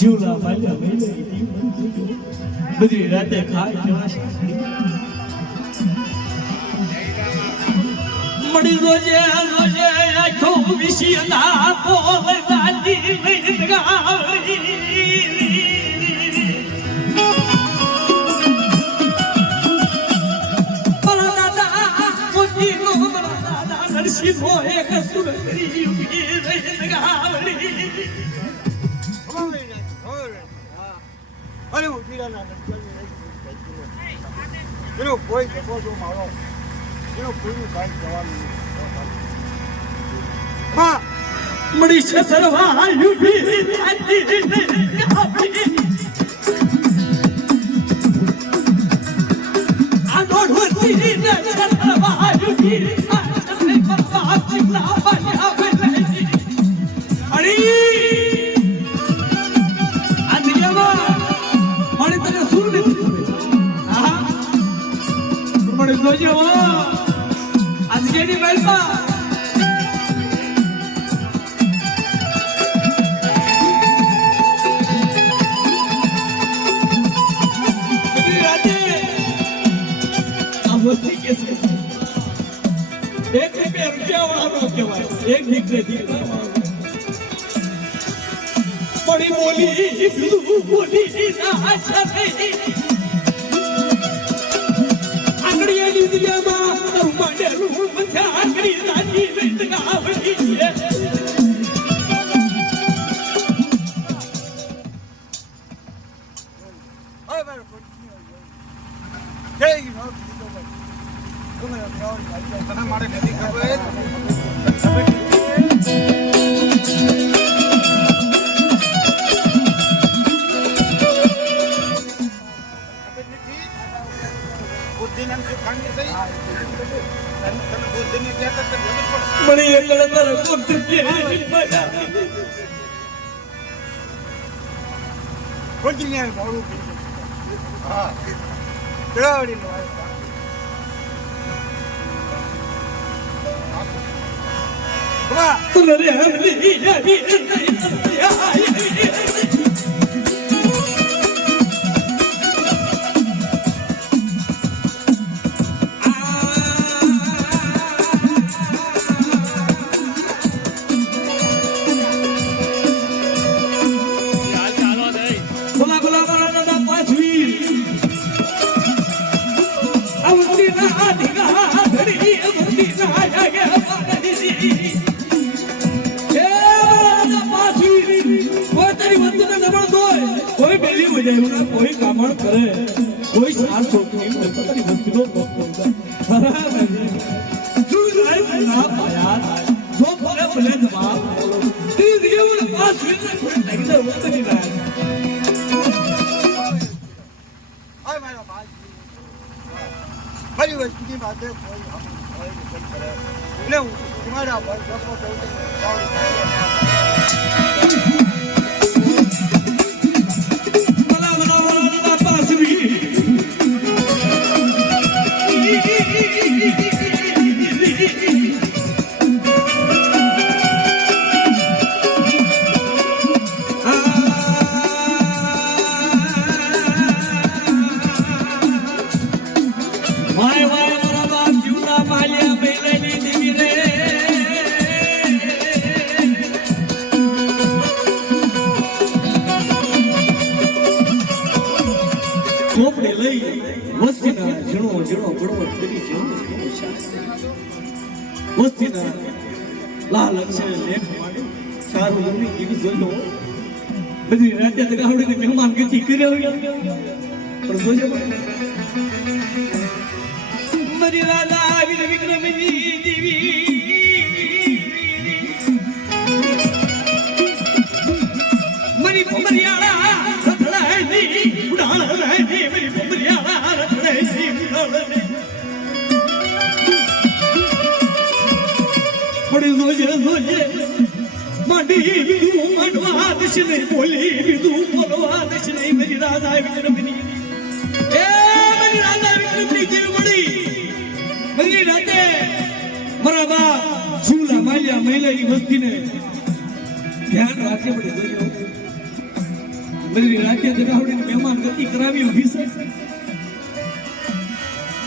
જીવલા મહિને બધી રાતે ખાય મળી રોજે રોજે આખો વિશી ના બોલ દાદી દાદા નરસિંહ એક રહી ગાવડી અરે ઉઠીડા પીડાના એનો કોઈ જતો જો મારો. એનો કોઈનું કાંઈ જવાનું નથી માં મળી છે સરવા યુપી નહીં ગાવડી આ દોઢવતી ને સરવા ઊભી. આ પરવા ચિકલા પાયા બેલેજી જોજો. હો આજ જેની મહેલમાં એક રૂપિયા રૂપિયાવાળાનો કહેવાય. એક દીકરે દીકરાવાળો પડી બોલી બોલી ના શરઈ આંગળી મારે નથી ખબર બુદ્ધિના ખાંડી થઈ ને કોઈ લાગી દે વસ્તુની ના હવે મારા વસ્તુની વાતે કોઈ કોઈ કોઈ કરે. એટલે હું તમારા ભાઈ ચોપડે લઈ વસ્તીના ઝીણો ઝીણો ગણવટ કરી છે. વસ્તીના લાલ અક્ષરે લેખ માંડ્યો સારું જમી કીધું જોજો. બધી રાતે દગાવડીને મહેમાન ગતિ કર્યા હોય પણ જોજો. મારી રાધા વિક્રમની પડી જોજે જોજે. માંડી બીધું માંડવા દશ નહીં, બોલી બીધું બોલવા દશ નહીં. મેરી રાધા વિક્રમની એ મેરી રાધા વિક્રમની જીવ મળી મેરી રાતે મારા બા જીવલા માલ્યા મહિલા ની વસ્તીને ધ્યાન રાખે પડે જોયો બધી રાખે આવડીને મહેમાન ગતિ કરાવી ઊભી છે.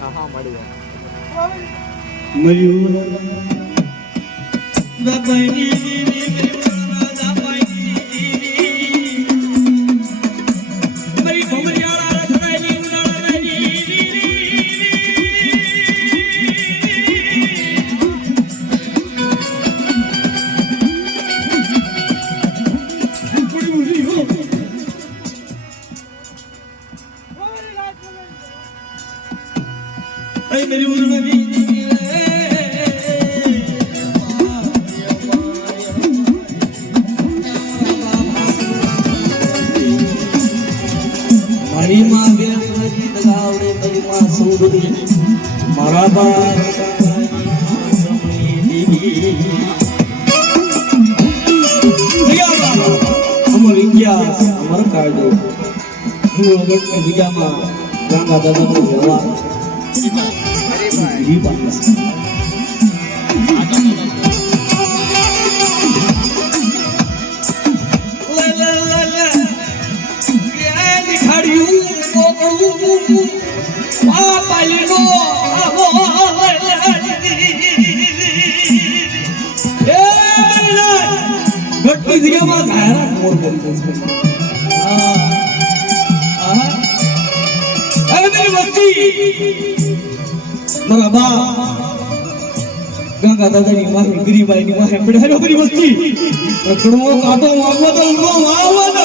હા મળી દાબાઈની ઇતિહાસ અમર કાયદો હું અગટની જગ્યામાં ગંગા દાદાનો વ્યવહાર જી બાત લે લે જગ્યામાં ધારા મોર કરી દેશે હવે મેરી વસ્તી. મારા બા. ગંગા દાદાની માહી ગરીબાઈની માહી પડે હેલો બધી વસ્તી કડવો કાતો માગવો તો ઊંડો વાવો ને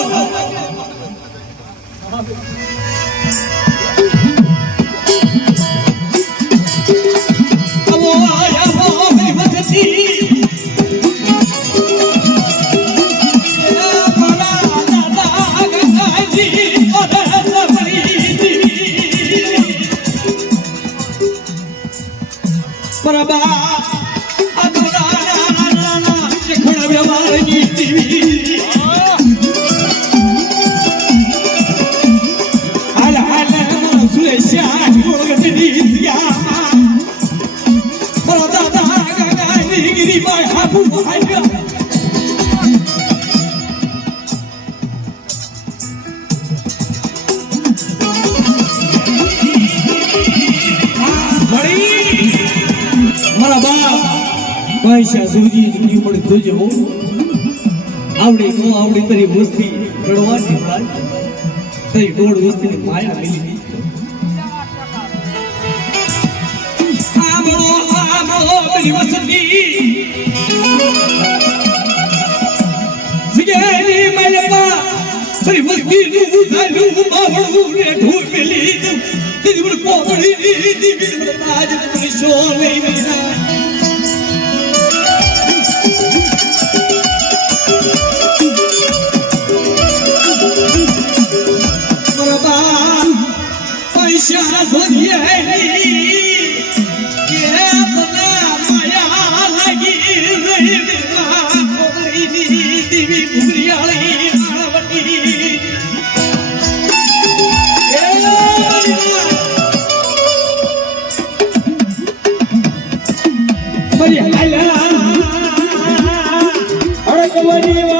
ગિરિભાઈ બાપ ભાઈ શાહ મારા સુરજી ઉપર જોજો આવડે નો આવડી તારી વસ્તી રડવાની થાય તારી ગોળ વસ્તી ની માયા મિલી આમળો આમળો પેલી વસતી. સિગેની મલબા તારી વસ્તી નું ઉધારું બાવળું ને ઢોર પેલી દીદી કોમળી દીદી પર તાજ પરિશો શોલે വലിയ